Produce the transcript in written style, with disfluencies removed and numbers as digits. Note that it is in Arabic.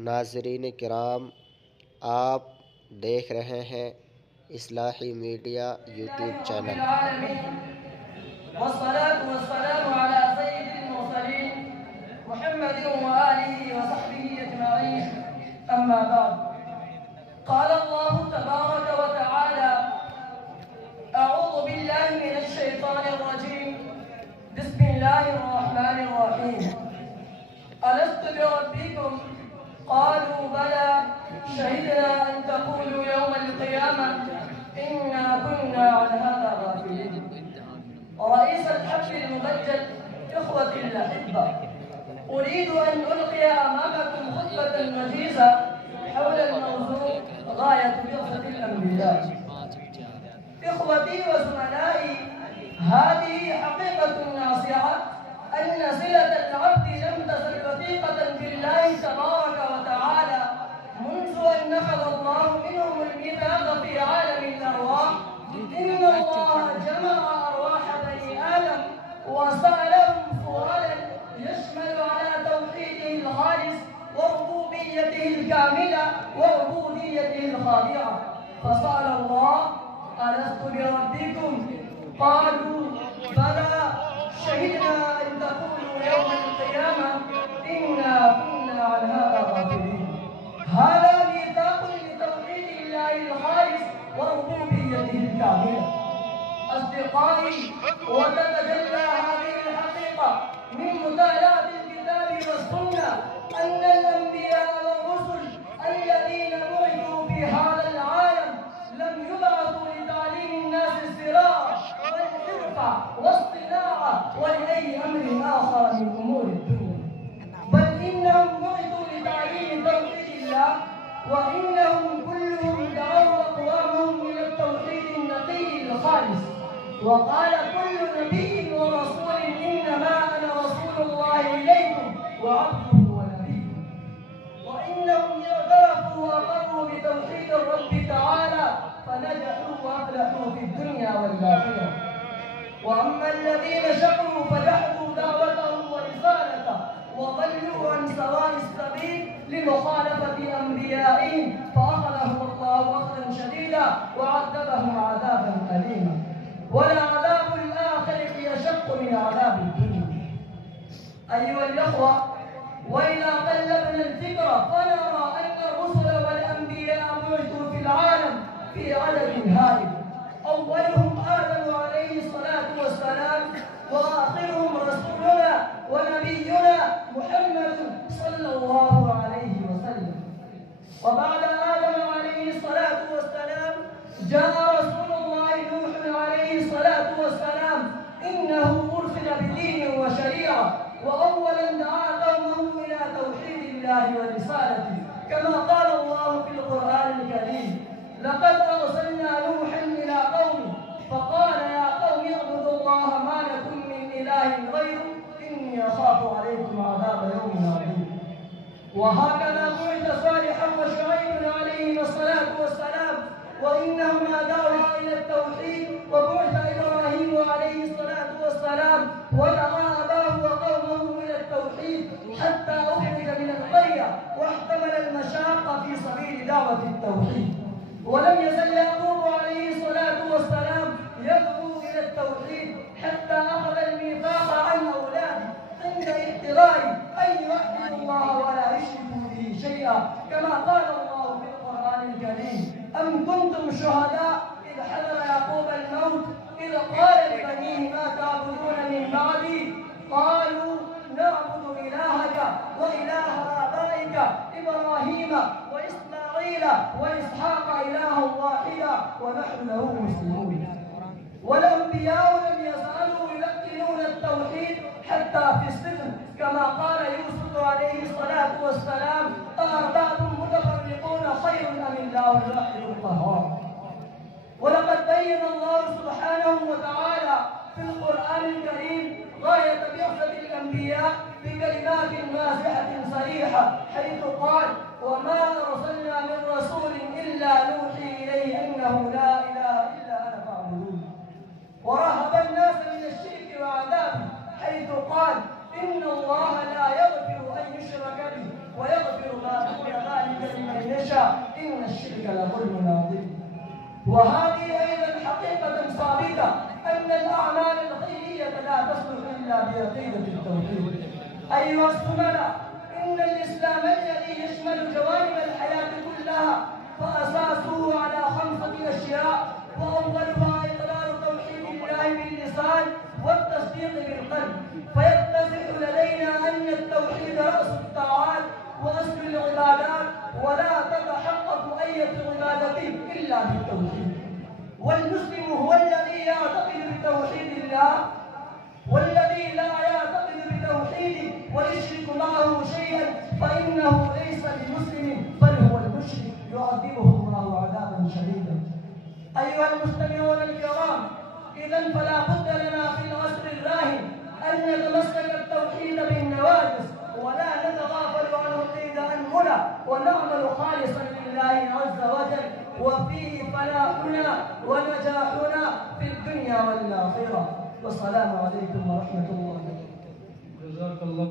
नाज़रीन किराम, आप देख रहे हैं इस्लाही मीडिया यूट्यूब चैनल। قال الله تبارك وتعالى: أعوذ بالله من الشيطان الرجيم. بسم الله الرحمن الرحيم. ألست بربكم؟ قالوا بلى، شهدنا أن تقولوا يوم القيامة إنا كنا عن هذا غافلين. رئيس الحفل الممجد، إخوتي الأحبة، أريد أن ألقي أمامكم خطبة وجيزة حول الموضوع غاية بعثة الأنبياء. إخوتي وزملائي، هذه حقيقة ناصعة أن صلة العبد لم تزل وثيقة بالله تبارك وتعالى منذ أن نخذ الله منهم الميثاق في عالم الأرواح. إن الله جمع أرواح بني آدم وسألهم سؤالا يشمل على توحيده الخالص وربوبيته الكاملة وعبوديته الخاضعة. فسأل الله: ألست بربكم؟ قالوا بلى، شهدنا أن تقولوا يوم القيامة إنا كنا عن هذا غافلين. هذا ميثاق لتوحيد الله الخالص وربوبيته الكاملة. أصدقائي، وتتجلى هذه الحقيقة من مطالعة الكتاب والسنة أن الأنبياء والرسل الذين بعثوا في هذا العالم لم يبعثوا لتعليم الناس الزراعة والحرفة والصناعة ولأي أمر آخر من أمور الدنيا، بل إنهم بعثوا لتعليم توحيد الله. وإنهم كلهم دعوا أقوامهم إلى التوحيد النقي الخالص. وقال كل نبي ورسول: إنما أنا رسول الله إليكم وعبده ونبيه. وإنهم اعترفوا وأقروا بتوحيد الرب تعالى فنجحوا وأفلحوا في الدنيا والآخرة. وأما الذين شقوا فجحدوا دعوته ورسالته وضلوا عن سواء السبيل لمخالفة أنبيائهم فأخذهم الله أخذا شديدا وعذبهم عذابا أليما. ولعذاب الآخرة أشق من عذاب الدنيا. أيها الأخوة، وإذا قلبنا الفكرة فنرى أن الرسل والأنبياء بعثوا في العالم في عدد هائل. أولهم آدم عليه الصلاة والسلام، وآخرهم رسولنا ونبينا محمد صلى الله عليه وسلم. وبعد آدم عليه الصلاة والسلام جاء رسول الله نوح عليه الصلاة والسلام، إنه أرسل بدين وشريعة، وأولا دعا قومه إلى توحيد الله ورسالته، كما قال الله في القرآن الكريم: لقد أرسلنا نوحا إلى قومه فقال يا قوم اعبدوا الله ما لكم من إله غيره إني أخاف عليكم عذاب يوم عظيم. وهكذا بعث صالحا وشعيب عليهما الصلاة والسلام، وإنهما دعوا إلى التوحيد. وبعث إبراهيم عليه الصلاة والسلام ودعا أباه وقومه إلى التوحيد حتى أخرج من القرية واحتمل المشاق في سبيل دعوة التوحيد. ولم يزل يعقوب عليه الصلاة والسلام يدعو إلى التوحيد حتى أخذ الميثاق عن أولاده عند اضطرار أن يوحدوا الله ولا يشركوا به شيئا، كما قال الله في القرآن الكريم: أم كنتم شهداء إذ حضر يعقوب الموت إذ قال لبنيه ما تعبدون من بعدي قالوا نعبد إلهك وإله آبائك إبراهيم وإسماعيل وإسحاق إلها واحدا ونحن له مسلمون. والأنبياء لم يزالوا يلقنون التوحيد حتى في السجن، كما قال يوسف عليه الصلاة والسلام: أأرباب متفرقون خير أم الله الواحد القهار. ولقد بين الله سبحانه وتعالى في القرآن الكريم غاية بعثة الأنبياء بكلمات واضحة صريحة، حيث قال: وما أرسلنا من رسول إلا نوحي إليه أنه لا إله إلا أنا فاعبدون. ورهب الناس من الشرك وعذابه، حيث قال: إن الله لا يغفر أن يشرك به ويغفر ما دون يشاء إن الشرك لظلم عظيم. وهذه أيضا حقيقة ثابتة أن الأعمال الخيرية لا تصلح إلا بعقيدة التوحيد. أيها الزملاء، إن الإسلام الذي يشمل جوانب الحياة كلها فأساسه على 5 أشياء، وأولها إقرار توحيد الله باللسان والتصديق بالقلب. فيتضح لدينا أن التوحيد رأس الطاعات وأصل العبادات، ولا تتحقق أي عبادة إلا بالتوحيد. والمسلم هو الذي يعتقد بتوحيد الله، والذي لا يعتقد بتوحيده ويشرك معه شيئا فإنه ليس بمسلم بل هو المشرك، يعذبه الله عذابا شديدا. أيها المستمعون الكرام، إذا فلا بد لنا في العصر الراهن أن نتمسك التوحيد بالنواجذ ولا نتغافل عنه قيد أنفنا، ونعمل خالصا لله عز وجل، وفيه فلاحنا ونجاحنا في الدنيا والآخرة. والسلام عليكم ورحمة الله. جزاك الله.